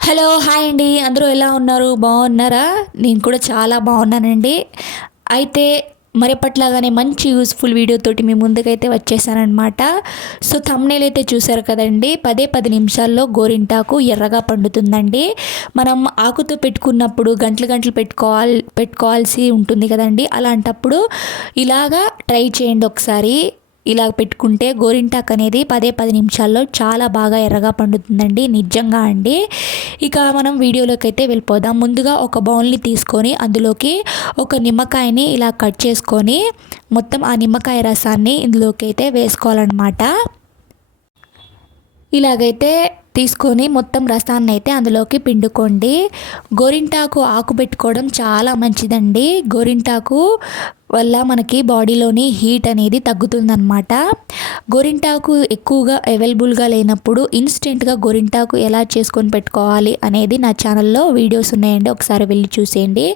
Hello hi అండి. అందరూ ఎలా ఉన్నారు? బాగున్నారా? నేను కూడా చాలా బాగున్నానండి. అయితే మరెప్పట్లాగానే మంచి యూస్ఫుల్ వీడియోతోటి మీ ముందుకైతే వచ్చేసానమాట సో తమ్నేల్ అయితే చూసారు కదండి. పదే పది నిమిషాల్లో గోరింటాకు ఎర్రగా పండుతుందండి. మనం ఆకుతో పెట్టుకున్నప్పుడు గంటలు గంటలు పెట్టుకోవాలి పెట్టుకోవాల్సి ఉంటుంది కదండి. అలాంటప్పుడు ఇలాగా ట్రై చేయండి ఒకసారి. ఇలా పెట్టుకుంటే గోరింటాక్ అనేది పదే పది నిమిషాల్లో చాలా బాగా ఎర్రగా పండుతుందండి నిజంగా అండి. ఇక మనం వీడియోలోకి అయితే వెళ్ళిపోదాం. ముందుగా ఒక బౌల్ని తీసుకొని అందులోకి ఒక నిమ్మకాయని ఇలా కట్ చేసుకొని మొత్తం ఆ నిమ్మకాయ రసాన్ని ఇందులోకి అయితే వేసుకోవాలన్నమాట. ఇలాగైతే తీసుకొని మొత్తం రసాన్ని అయితే అందులోకి పిండుకోండి. గోరింటాకు ఆకు పెట్టుకోవడం చాలా మంచిదండి. గోరింటాకు వల్ల మనకి బాడీలోని హీట్ అనేది తగ్గుతుందన్నమాట. గోరింటాకు ఎక్కువగా అవైలబుల్గా లేనప్పుడు ఇన్స్టెంట్గా గోరింటాకు ఎలా చేసుకొని పెట్టుకోవాలి అనేది నా ఛానల్లో వీడియోస్ ఉన్నాయండి ఒకసారి వెళ్ళి చూసేయండి.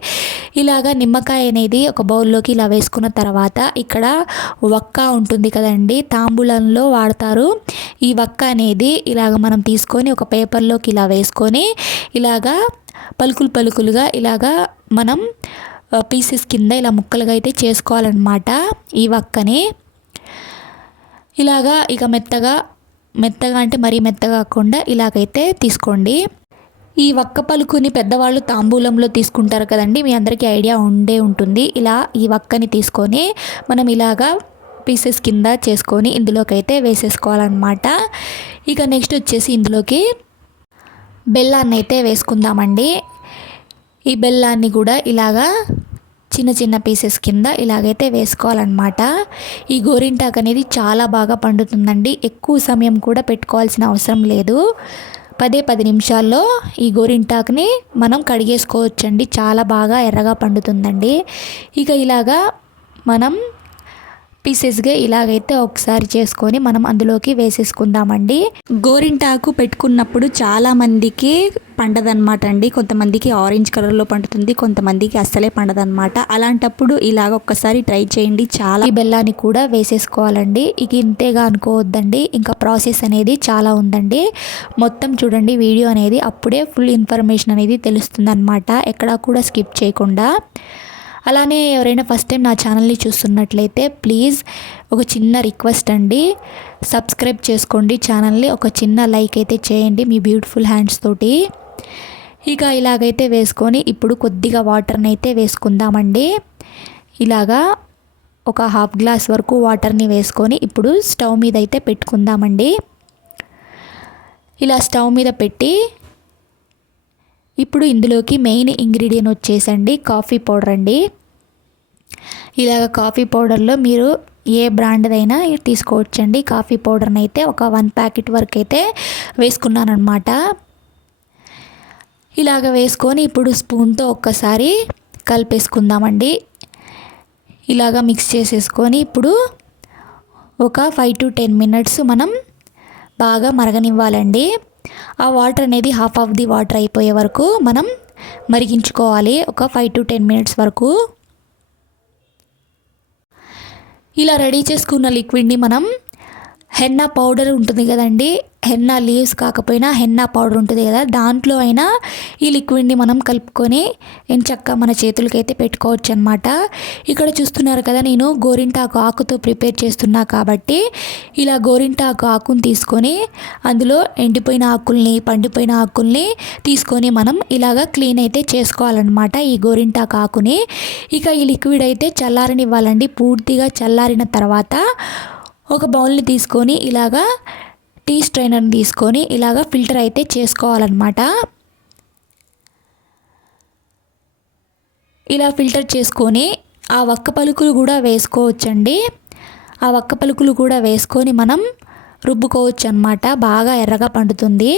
ఇలాగా నిమ్మకాయ అనేది ఒక బౌల్లోకి ఇలా వేసుకున్న తర్వాత ఇక్కడ వక్క ఉంటుంది కదండి తాంబూలంలో వాడతారు. ఈ వక్క అనేది ఇలాగ మనం తీసుకొని ఒక పేపర్లోకి ఇలా వేసుకొని ఇలాగా పలుకులు పలుకులుగా ఇలాగా మనం పీసెస్ కింద ఇలా ముక్కలుగా అయితే చేసుకోవాలన్నమాట ఈ వక్కని. ఇలాగా ఇక మెత్తగా మెత్తగా అంటే మరీ మెత్తగా కాకుండా ఇలాగైతే తీసుకోండి. ఈ వక్క పలుకుని పెద్దవాళ్ళు తాంబూలంలో తీసుకుంటారు కదండి మీ అందరికీ ఐడియా ఉండే ఉంటుంది. ఇలా ఈ వక్కని తీసుకొని మనం ఇలాగా పీసెస్ కింద చేసుకొని ఇందులోకైతే వేసేసుకోవాలన్నమాట. ఇక నెక్స్ట్ వచ్చేసి ఇందులోకి బెల్లాన్ని అయితే వేసుకుందామండి. ఈ బెల్లాన్ని కూడా ఇలాగా చిన్న చిన్న పీసెస్ కింద ఇలాగైతే వేసుకోవాలన్నమాట. ఈ గోరింటాకు అనేది చాలా బాగా పండుతుందండి. ఎక్కువ సమయం కూడా పెట్టుకోవాల్సిన అవసరం లేదు. పదే పది నిమిషాల్లో ఈ గోరింటాకుని మనం కడిగేసుకోవచ్చండి. చాలా బాగా ఎర్రగా పండుతుందండి. ఇక ఇలాగా మనం పీసెస్గా ఇలాగైతే ఒకసారి చేసుకొని మనం అందులోకి వేసేసుకుందామండి. గోరింటాకు పెట్టుకున్నప్పుడు చాలా మందికి పండదనమాట అండి. కొంతమందికి ఆరెంజ్ కలర్లో పండుతుంది కొంతమందికి అస్సలే పండదనమాట అలాంటప్పుడు ఇలాగ ఒక్కసారి ట్రై చేయండి. చాలా బెల్లాన్ని కూడా వేసేసుకోవాలండి. ఇక ఇంతేగా అనుకోవద్దండి. ఇంకా ప్రాసెస్ అనేది చాలా ఉందండి. మొత్తం చూడండి వీడియో అనేది అప్పుడే ఫుల్ ఇన్ఫర్మేషన్ అనేది తెలుస్తుంది అనమాట ఎక్కడా కూడా స్కిప్ చేయకుండా. అలానే ఎవరైనా ఫస్ట్ టైం నా ఛానల్ని చూస్తున్నట్లయితే ప్లీజ్ ఒక చిన్న రిక్వెస్ట్ అండి. సబ్స్క్రైబ్ చేసుకోండి ఛానల్ని ఒక చిన్న లైక్ అయితే చేయండి మీ బ్యూటిఫుల్ హ్యాండ్స్ తోటి. ఇక ఇలాగైతే వేసుకొని ఇప్పుడు కొద్దిగా వాటర్ని అయితే వేసుకుందామండి. ఇలాగా ఒక హాఫ్ గ్లాస్ వరకు వాటర్ని వేసుకొని ఇప్పుడు స్టవ్ మీద అయితే పెట్టుకుందామండి. ఇలా స్టవ్ మీద పెట్టి ఇప్పుడు ఇందులోకి మెయిన్ ఇంగ్రీడియంట్ వచ్చేసండి కాఫీ పౌడర్ అండి. ఇలాగ కాఫీ పౌడర్లో మీరు ఏ బ్రాండ్దైనా తీసుకోవచ్చండి. కాఫీ పౌడర్ని అయితే ఒక వన్ ప్యాకెట్ వరకు అయితే వేసుకున్నాను అనమాట ఇలాగ వేసుకొని ఇప్పుడు స్పూన్తో ఒక్కసారి కలిపేసుకుందామండి. ఇలాగ మిక్స్ చేసేసుకొని ఇప్పుడు ఒక ఫైవ్ టు టెన్ మినిట్స్ మనం బాగా మరగనివ్వాలండి. ఆ వాటర్ అనేది హాఫ్ ఆఫ్ ది వాటర్ అయిపోయే వరకు మనం మరిగించుకోవాలి. ఒక ఫైవ్ టు టెన్ మినిట్స్ వరకు. ఇలా రెడీ చేసుకున్న లిక్విడ్ని మనం హెన్నా పౌడర్ ఉంటుంది కదండి. హెన్నా లీవ్స్ కాకపోయినా హెన్నా పౌడర్ ఉంటుంది కదా. దాంట్లో అయినా ఈ లిక్విడ్ని మనం కలుపుకొని చక్క మన చేతులకి అయితే పెట్టుకోవచ్చు అనమాట ఇక్కడ చూస్తున్నారు కదా నేను గోరింటాకు ఆకుతో ప్రిపేర్ చేస్తున్నా కాబట్టి ఇలా గోరింటాకు ఆకుని తీసుకొని అందులో ఎండిపోయిన ఆకుల్ని పండిపోయిన ఆకుల్ని తీసుకొని మనం ఇలాగ క్లీన్ అయితే చేసుకోవాలన్నమాట ఈ గోరింటాకు ఆకుని. ఇక ఈ లిక్విడ్ అయితే చల్లారనివ్వాలండి. పూర్తిగా చల్లారిన తర్వాత ఒక బౌల్ని తీసుకొని ఇలాగా టీ స్ట్రైనర్ని తీసుకొని ఇలాగ ఫిల్టర్ అయితే చేసుకోవాలన్నమాట. ఇలా ఫిల్టర్ చేసుకొని ఆ వక్క పలుకులు కూడా వేసుకోవచ్చండి. ఆ వక్క పలుకులు కూడా వేసుకొని మనం రుబ్బుకోవచ్చు అనమాట బాగా ఎర్రగా పండుతుంది.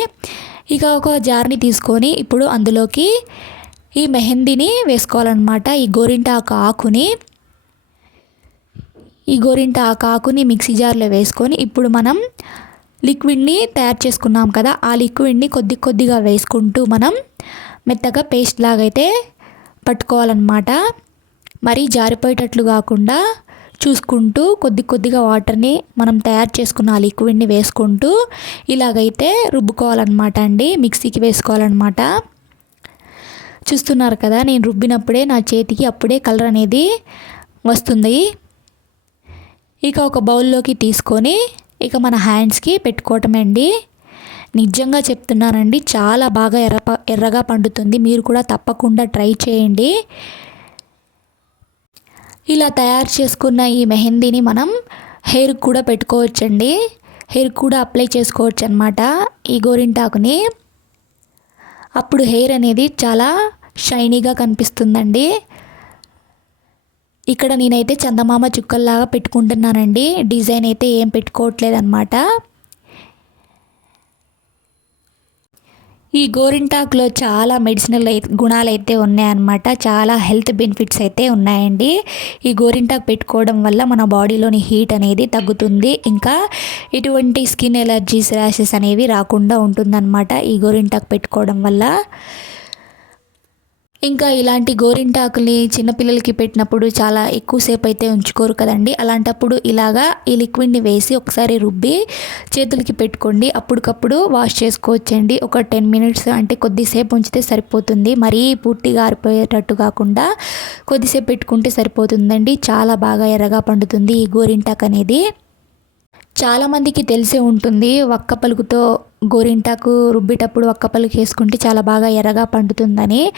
ఇక ఒక జార్ని తీసుకొని ఇప్పుడు అందులోకి ఈ మెహందీని వేసుకోవాలన్నమాట. ఈ గోరింటాకు ఆకుని ఈ గోరింట ఆకుని మిక్సీ జార్లో వేసుకొని ఇప్పుడు మనం లిక్విడ్ని తయారు చేసుకున్నాం కదా ఆ లిక్విడ్ని కొద్ది కొద్దిగా వేసుకుంటూ మనం మెత్తగా పేస్ట్ లాగైతే పట్టుకోవాలన్నమాట. మరీ జారిపోయేటట్లు కాకుండా చూసుకుంటూ కొద్ది కొద్దిగా వాటర్ని మనం తయారు చేసుకున్న ఆ లిక్విడ్ని వేసుకుంటూ ఇలాగైతే రుబ్బుకోవాలన్నమాట అండి మిక్సీకి వేసుకోవాలన్నమాట. చూస్తున్నారు కదా నేను రుబ్బినప్పుడే నా చేతికి అప్పుడే కలర్ అనేది వస్తుంది. ఇక ఒక బౌల్లోకి తీసుకొని ఇక మన హ్యాండ్స్కి పెట్టుకోవటమే అండి నిజంగా చెప్తున్నానండి చాలా బాగా ఎర్ర ఎర్రగా పండుతుంది. మీరు కూడా తప్పకుండా ట్రై చేయండి. ఇలా తయారు చేసుకున్న ఈ మెహందీని మనం హెయిర్ కూడా పెట్టుకోవచ్చండి. హెయిర్ కూడా అప్లై చేసుకోవచ్చు అనమాట ఈ గోరింటాకుని. అప్పుడు హెయిర్ అనేది చాలా షైనీగా కనిపిస్తుందండి. ఇక్కడ నేనైతే చందమామ చుక్కల్లాగా పెట్టుకుంటున్నానండి. డిజైన్ అయితే ఏం పెట్టుకోవట్లేదు అనమాట ఈ గోరింటాకులో చాలా మెడిసినల్ గుణాలు అయితే ఉన్నాయన్నమాట. చాలా హెల్త్ బెనిఫిట్స్ అయితే ఉన్నాయండి. ఈ గోరింటాకు పెట్టుకోవడం వల్ల మన బాడీలోని హీట్ అనేది తగ్గుతుంది. ఇంకా ఎటువంటి స్కిన్ ఎలర్జీస్ ర్యాషెస్ అనేవి రాకుండా ఉంటుందన్నమాట ఈ గోరింటాకు పెట్టుకోవడం వల్ల. ఇంకా ఇలాంటి గోరింటాకుని చిన్నపిల్లలకి పెట్టినప్పుడు చాలా ఎక్కువసేపు అయితే ఉంచుకోరు కదండి. అలాంటప్పుడు ఇలాగా ఈ లిక్విడ్ని వేసి ఒకసారి రుబ్బి చేతులకి పెట్టుకోండి. అప్పటికప్పుడు వాష్ చేసుకోవచ్చండి. ఒక టెన్ మినిట్స్ అంటే కొద్దిసేపు ఉంచితే సరిపోతుంది. మరీ పూర్తిగా ఆరిపోయేటట్టు కాకుండా కొద్దిసేపు పెట్టుకుంటే సరిపోతుందండి. చాలా బాగా ఎర్రగా పండుతుంది ఈ గోరింటాక్ అనేది. చాలామందికి తెలిసే ఉంటుంది. వక్క పలుకుతో గోరింటాకు రుబ్బేటప్పుడు ఒక్క పలుకు వేసుకుంటే చాలా బాగా ఎర్రగా పండుతుందని.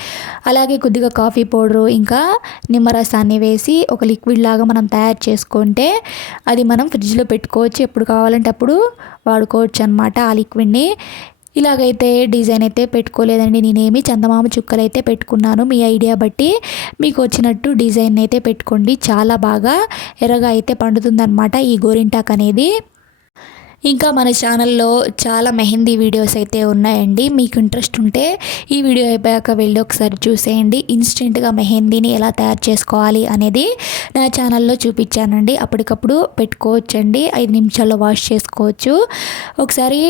అలాగే కొద్దిగా కాఫీ పౌడరు ఇంకా నిమ్మరసాన్ని వేసి ఒక లిక్విడ్ లాగా మనం తయారు చేసుకుంటే అది మనం ఫ్రిడ్జ్లో పెట్టుకోవచ్చు. ఎప్పుడు కావాలంటే అప్పుడు వాడుకోవచ్చు అనమాట ఆ లిక్విడ్ని. ఇలాగైతే డిజైన్ అయితే పెట్టుకోలేదండి. నేనేమి చందమామ చుక్కలు అయితే పెట్టుకున్నాను. మీ ఐడియా బట్టి మీకు వచ్చినట్టు డిజైన్ అయితే పెట్టుకోండి. చాలా బాగా ఎర్రగా అయితే పండుతుందన్నమాట ఈ గోరింటాక్ అనేది. ఇంకా మన ఛానల్లో చాలా మెహందీ వీడియోస్ అయితే ఉన్నాయండి. మీకు ఇంట్రెస్ట్ ఉంటే ఈ వీడియో అయిపోయాక వెళ్ళి ఒకసారి చూసేయండి. ఇన్స్టెంట్గా మెహందీని ఎలా తయారు చేసుకోవాలి అనేది నా ఛానల్లో చూపించానండి. అప్పటికప్పుడు పెట్టుకోవచ్చండి. ఐదు నిమిషాల్లో వాష్ చేసుకోవచ్చు. ఒకసారి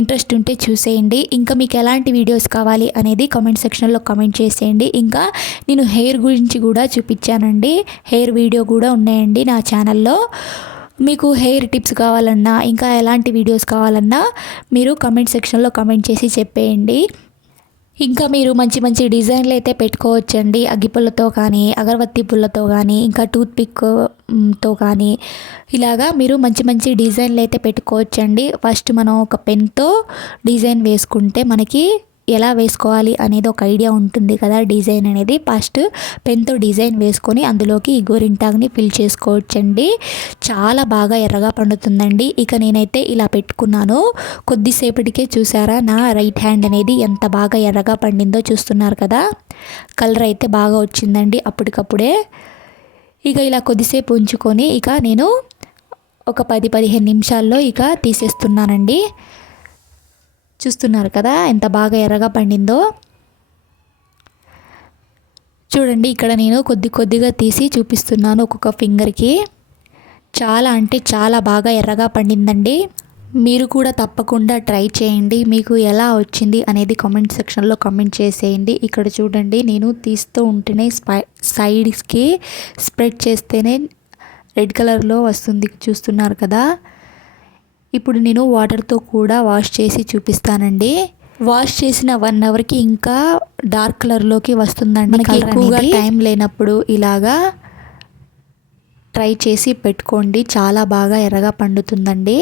ఇంట్రెస్ట్ ఉంటే చూసేయండి. ఇంకా మీకు ఎలాంటి వీడియోస్ కావాలి అనేది కామెంట్ సెక్షన్లో కామెంట్ చేసేయండి. ఇంకా నేను హెయిర్ గురించి కూడా చూపించానండి. హెయిర్ వీడియో కూడా ఉన్నాయండి నా ఛానల్లో మీకు హెయిర్ టిప్స్ కావాలన్నా ఇంకా ఎలాంటి వీడియోస్ కావాలన్నా మీరు కామెంట్ సెక్షన్లో కామెంట్ చేసి చెప్పేయండి. ఇంకా మీరు మంచి మంచి డిజైన్లు అయితే పెట్టుకోవచ్చండి. అగ్గిపుల్లతో కానీ అగరబత్తి పుల్లతో కానీ ఇంకా టూత్ పిక్తో కానీ ఇలాగా మీరు మంచి మంచి డిజైన్లు అయితే పెట్టుకోవచ్చండి. ఫస్ట్ మనం ఒక పెన్తో డిజైన్ వేసుకుంటే మనకి ఎలా వేసుకోవాలి అనేది ఒక ఐడియా ఉంటుంది కదా డిజైన్ అనేది. ఫస్ట్ పెన్తో డిజైన్ వేసుకొని అందులోకి ఈ గోరింటాగ్ని ఫిల్ చేసుకోవచ్చండి. చాలా బాగా ఎర్రగా పండుతుందండి. ఇక నేనైతే ఇలా పెట్టుకున్నాను. కొద్దిసేపటికే చూసారా నా రైట్ హ్యాండ్ అనేది ఎంత బాగా ఎర్రగా పండిందో చూస్తున్నారు కదా. కలర్ అయితే బాగా వచ్చిందండి అప్పటికప్పుడే. ఇక ఇలా కొద్దిసేపు ఉంచుకొని ఇక నేను ఒక పది పదిహేను నిమిషాల్లో ఇక తీసేస్తున్నానండి. చూస్తున్నారు కదా ఎంత బాగా ఎర్రగా పండిందో. చూడండి ఇక్కడ నేను కొద్ది కొద్దిగా తీసి చూపిస్తున్నాను ఒక్కొక్క ఫింగర్కి. చాలా అంటే చాలా బాగా ఎర్రగా పండిందండి. మీరు కూడా తప్పకుండా ట్రై చేయండి మీకు ఎలా వచ్చింది అనేది కామెంట్ సెక్షన్లో కామెంట్ చేసేయండి. ఇక్కడ చూడండి నేను తీస్తూ ఉంటేనే స్పై సైడ్స్కి స్ప్రెడ్ చేస్తేనే రెడ్ కలర్లో వస్తుంది చూస్తున్నారు కదా. ఇప్పుడు నేను వాటర్తో కూడా వాష్ చేసి చూపిస్తానండి. వాష్ చేసిన వన్ అవర్కి ఇంకా డార్క్ కలర్లోకి వస్తుందండి మనకి ఎక్కువగా టైం లేనప్పుడు ఇలాగా ట్రై చేసి పెట్టుకోండి. చాలా బాగా ఎర్రగా పండుతుందండి.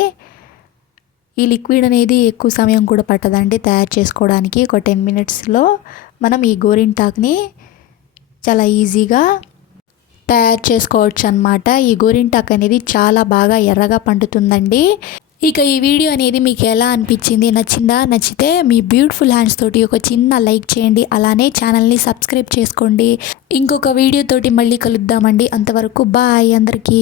ఈ లిక్విడ్ అనేది ఎక్కువ సమయం కూడా పట్టదండి తయారు చేసుకోవడానికి. ఒక టెన్ మినిట్స్లో మనం ఈ గోరింటాక్ని చాలా ఈజీగా తయారు చేసుకోవచ్చు అనమాట ఈ గోరింటాక్ అనేది చాలా బాగా ఎర్రగా పండుతుందండి. ఇక ఈ వీడియో అనేది మీకు ఎలా అనిపించింది నచ్చిందా? నచ్చితే మీ బ్యూటిఫుల్ హ్యాండ్స్ తోటి ఒక చిన్న లైక్ చేయండి. అలానే ఛానల్ని సబ్స్క్రైబ్ చేసుకోండి. ఇంకొక వీడియో తోటి మళ్ళీ కలుద్దామండి. అంతవరకు బాయ్ అందరికీ.